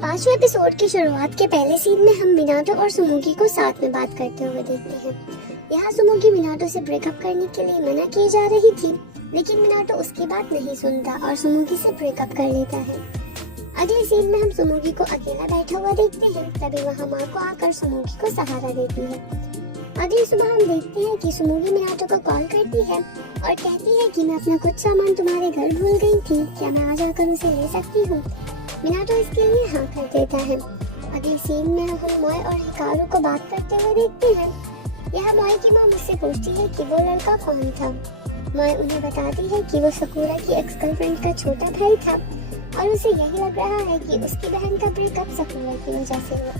पांचवें एपिसोड की शुरुआत के पहले सीन में हम मिनाटो और सुमुगी को साथ में बात करते हुए देखते हैं। यहाँ सुमुगी मिनाटो से ब्रेकअप करने के लिए मना की जा रही थी, लेकिन मिनाटो उसकी बात नहीं सुनता और सुमुगी से ब्रेकअप कर लेता है। अगले सीन में हम सुमुगी को अकेला बैठा हुआ देखते हैं। तभी वहाँ माँ को आकर सुमुगी को सहारा देती है। अगली सुबह हम देखते हैं कि सुमुगी मिनाटो को कॉल करती है और कहती है कि मैं अपना कुछ सामान तुम्हारे घर भूल गई थी, क्या मैं आ जाकर उसे ले सकती हूँ। मिनाटो इसके लिए हाँ कर देता है। अगले सीन में हम मोए और हिकारू को बात करते हुए देखते हैं। यह मोए की माँ मुझसे पूछती है कि वो लड़का कौन था। मोए उन्हें बताती है कि वो सकुरा की एक्स गर्लफ्रेंड का छोटा भाई था और उसे यही लग रहा है कि उसकी बहन का ब्रेकअप सकुरा की वजह से हुआ।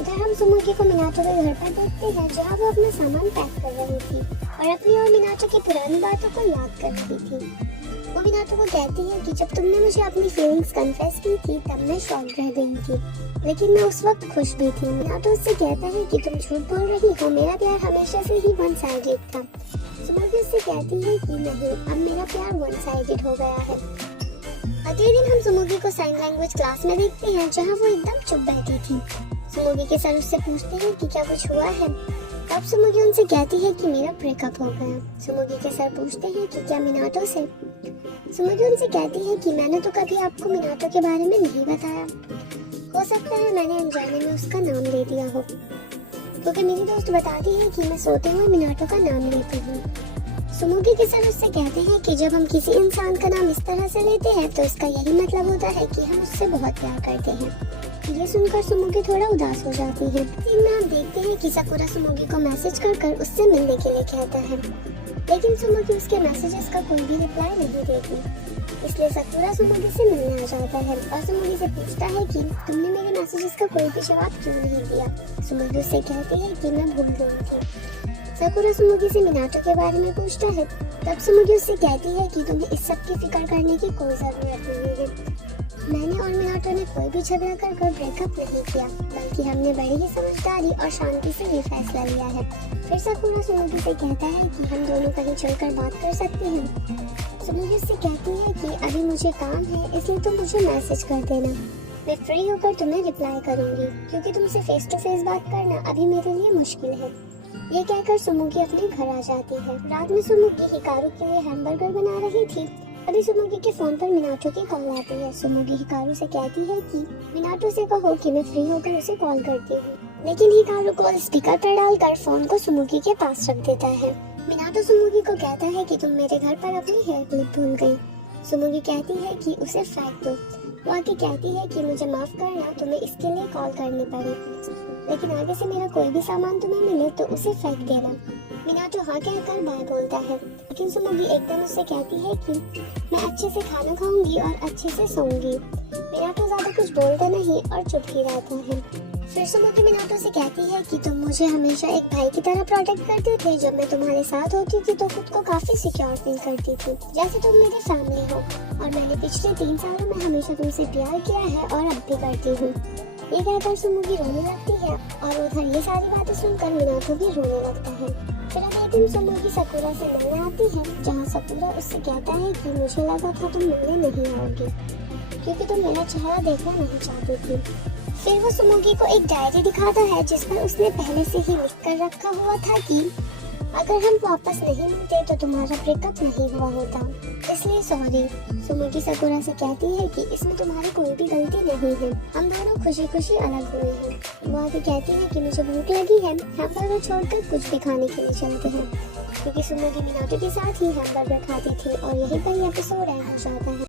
उधर हम सुमुगी को मिनाटो के घर पर देखते हैं, जहाँ वो अपना सामान पैक कर रही थी और अपनी और मिनाटो की पुरानी बातों को याद कर रही थी। वो मिनाटो को कहती है कि जब तुमने मुझे अपनी फीलिंग्स कन्फेस की थी तब मैं शॉक रह गई थी, लेकिन मैं उस वक्त खुश भी थी। मिनाटो उससे कहता है कि तुम झूठ बोल रही हो, मेरा प्यार हमेशा से ही वन साइडेड था। सुमुगी उससे कहती है कि नहीं, अब मेरा प्यार वन साइडेड हो गया है। अगले दिन हम सुमुगी को साइन लैंग्वेज क्लास में देखते हैं, जहाँ वो एकदम चुप बैठी थी। सुमुगी के सर उससे पूछते हैं कि क्या कुछ हुआ है। तब सुमुगी उनसे कहती है कि मेरा ब्रेकअप हो गया। सुमुगी के सर पूछते हैं कि क्या मिनाटो से। सुमुगी उनसे कहती है कि मैंने तो कभी आपको मिनाटो के बारे में नहीं बताया, हो सकता है मैंने अनजाने में उसका नाम ले दिया हो, क्योंकि मेरी दोस्त बताती है कि मैं सोते हुए मिनाटो का नाम लेती हूँ। सुमुगी के सर उससे कहते हैं कि जब हम किसी इंसान का नाम इस तरह से लेते हैं तो इसका यही मतलब होता है कि हम उससे बहुत प्यार करते हैं। ये सुनकर सुमुगी थोड़ा उदास हो जाती है। सीन में हम देखते हैं कि सकुरा सुमुगी को मैसेज कर उससे मिलने के लिए कहता है, लेकिन सुमुगी उसके मैसेजेस का कोई भी रिप्लाई नहीं देती। इसलिए सकुरा सुमुगी से मिलने आ जाता है और सुमुगी से पूछता है कि तुमने मेरे मैसेजेस का कोई भी जवाब क्यों नहीं दिया। सुमुगी उससे कहती है कि मैं भूल गई थी। सकुरा सुमुगी से मिनाटो के बारे में पूछता है। तब सुमुगी उससे कहती है कि तुम्हें इस सब की फिक्र करने की कोई जरूरत नहीं है। मैंने और मिनाटो ने कोई भी झगड़ा कर ब्रेकअप नहीं किया, बल्कि हमने बड़ी ही समझदारी और शांति से ये फैसला लिया है। फिर सकुरा सुमुगी से कहता है कि हम दोनों कहीं चलकर बात कर सकते हैं। सुमुगी उससे कहती है कि अभी मुझे काम है, इसलिए तुम मुझे मैसेज कर देना, मैं फ्री होकर तुम्हें रिप्लाई करूंगी, क्योंकि तुमसे फेस टू फेस बात करना अभी मेरे लिए मुश्किल है। ये कहकर सुमुगी अपने घर आ जाती है। रात में सुमुगी हिकारू के लिए हैमबर्गर बना रही थी। अभी सुमुगी के फोन पर मिनाटो की कॉल आती है। सुमुगी हिकारू से कहती है कि मिनाटो से कहो कि मैं फ्री होकर उसे कॉल करती हूँ, लेकिन हिकारू कॉल स्पीकर पर डालकर फोन को सुमुगी के पास रख देता है। मिनाटो सुमुगी को कहता है कि तुम मेरे घर पर अपनी हेयर क्लिप भूल गई। सुमुगी कहती है कि उसे फेंक दो। वो आके कहती है कि मुझे माफ करना, तुम्हें इसके लिए कॉल करनी पड़ी, लेकिन आगे से मेरा कोई भी सामान तुम्हें मिले तो उसे फेंक देना। मिनाटो हाँ कहकर बाय बोलता है, लेकिन सुमुगी एकदम उससे कहती है कि मैं अच्छे से खाना खाऊंगी और अच्छे से सोऊंगी। मिनाटो ज्यादा कुछ बोलता नहीं और चुप ही रहता है। फिर सुमुगी मिनाटो से कहती है कि तुम मुझे हमेशा एक भाई की तरह प्रोटेक्ट करते थे। जब मैं तुम्हारे साथ होती थी तो खुद को काफी सिक्योर फील करती थी, जैसे तुम मेरी फैमिली हो, और मैंने पिछले 3 सालों में हमेशा तुमसे प्यार किया है और अब भी करती हूँ। ये कहकर सुमुगी रोने लगती है और उधर ये सारी बातें सुनकर मिनाटो भी रोने लगता है। फिर अगले दिन सुमुगी सकुरा से मिलने आती है, जहाँ सकुरा उससे कहता है कि मुझे लगा था तुम मिलने नहीं आओगी, क्योंकि तुम मेरा चेहरा देखना नहीं चाहती थी। फिर वो सुमुगी को एक डायरी दिखाता है, जिस पर उसने पहले से ही लिख कर रखा हुआ था कि अगर हम वापस नहीं मिलते तो तुम्हारा ब्रेकअप नहीं हुआ होता, इसलिए सॉरी। सुमुगी सकुरा से कहती है कि इसमें तुम्हारी कोई भी गलती नहीं है, हम दोनों खुशी खुशी अलग हुए हैं। वो आगे कहती है कि मुझे भूख लगी है, हैमबर्गर छोड़कर कुछ भी खाने के लिए चलते हैं, क्योंकि सुमुगी मिनाटो के साथ ही हैमबर्गर खाती थी। और यही पर एपिसोड एंड हो जाता है।